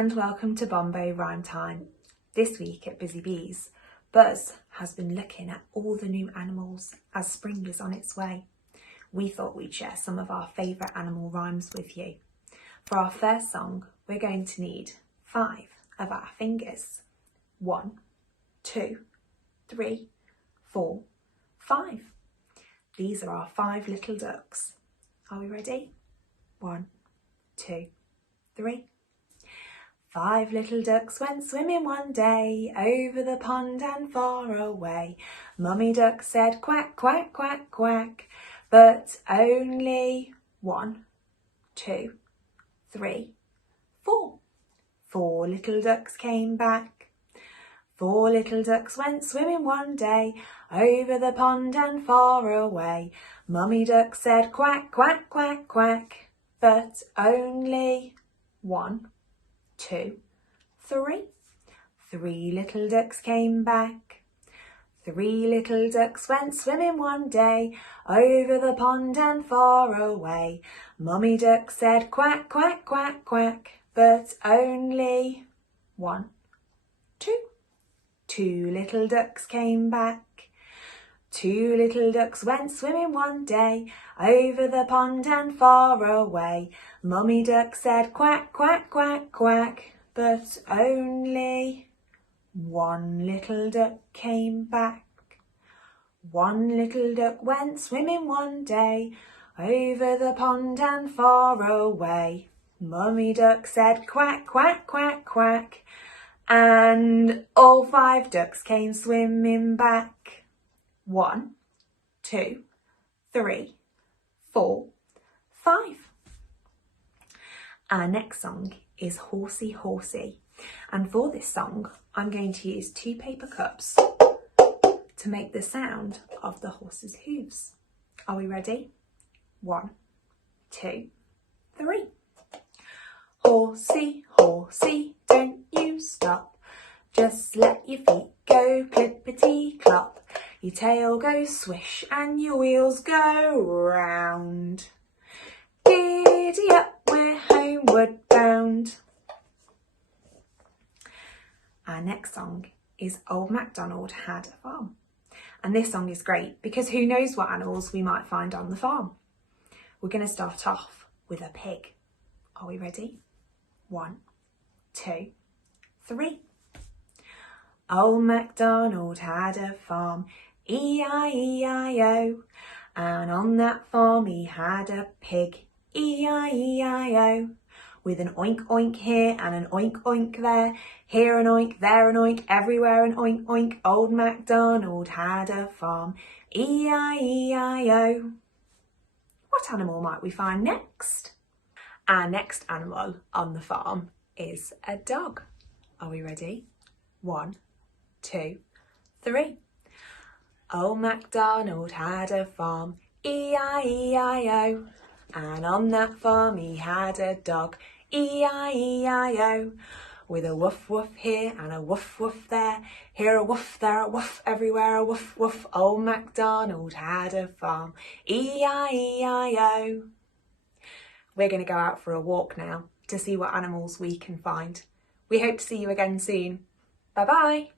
and welcome to Bombo Rhyme Time. This week at Busy Bees, Buzz has been looking at all the new animals as spring is on its way. We thought we'd share some of our favourite animal rhymes with you. For our first song, we're going to need 5 of our fingers. 1, 2, 3, 4, 5. These are our 5 little ducks. Are we ready? 1, 2, 3. 5 little ducks went swimming one day, over the pond and far away. Mummy duck said quack, quack, quack, quack, but only 1, 2, 3, 4. 4 little ducks came back. 4 little ducks went swimming one day, over the pond and far away. Mummy duck said quack, quack, quack, quack, but only 1, 2, 3. 3 little ducks came back. 3 little ducks went swimming one day, over the pond and far away. Mummy duck said quack, quack, quack, quack, but only 1, 2. 2 little ducks came back. 2 little ducks went swimming one day, over the pond and far away. Mummy duck said quack, quack, quack, quack, but only 1 little duck came back. 1 little duck went swimming one day, over the pond and far away. Mummy duck said quack, quack, quack, quack, and all 5 ducks came swimming back. 1, 2, 3, 4, 5. Our next song is Horsey Horsey, and for this song I'm going to use 2 paper cups to make the sound of the horse's hooves. Are we ready? 1, 2, 3. Horsey, horsey, don't you stop, just let your feet go clippity clop. Your tail goes swish and your wheels go round. Giddy up, we're homeward bound. Our next song is Old MacDonald Had a Farm. And this song is great because who knows what animals we might find on the farm. We're going to start off with a pig. Are we ready? 1, 2, 3. Old MacDonald had a farm, E-I-E-I-O, and on that farm he had a pig, E-I-E-I-O, with an oink oink here and an oink oink there, here an oink, there an oink, everywhere an oink oink. Old MacDonald had a farm, E-I-E-I-O. What animal might we find next? Our next animal on the farm is a dog. Are we ready? 1, 2, 3. Old MacDonald had a farm, E-I-E-I-O, and on that farm he had a dog, E-I-E-I-O, with a woof woof here and a woof woof there, here a woof, there a woof, everywhere a woof woof. Old MacDonald had a farm, E-I-E-I-O. We're going to go out for a walk now to see what animals we can find. We hope to see you again soon. Bye bye.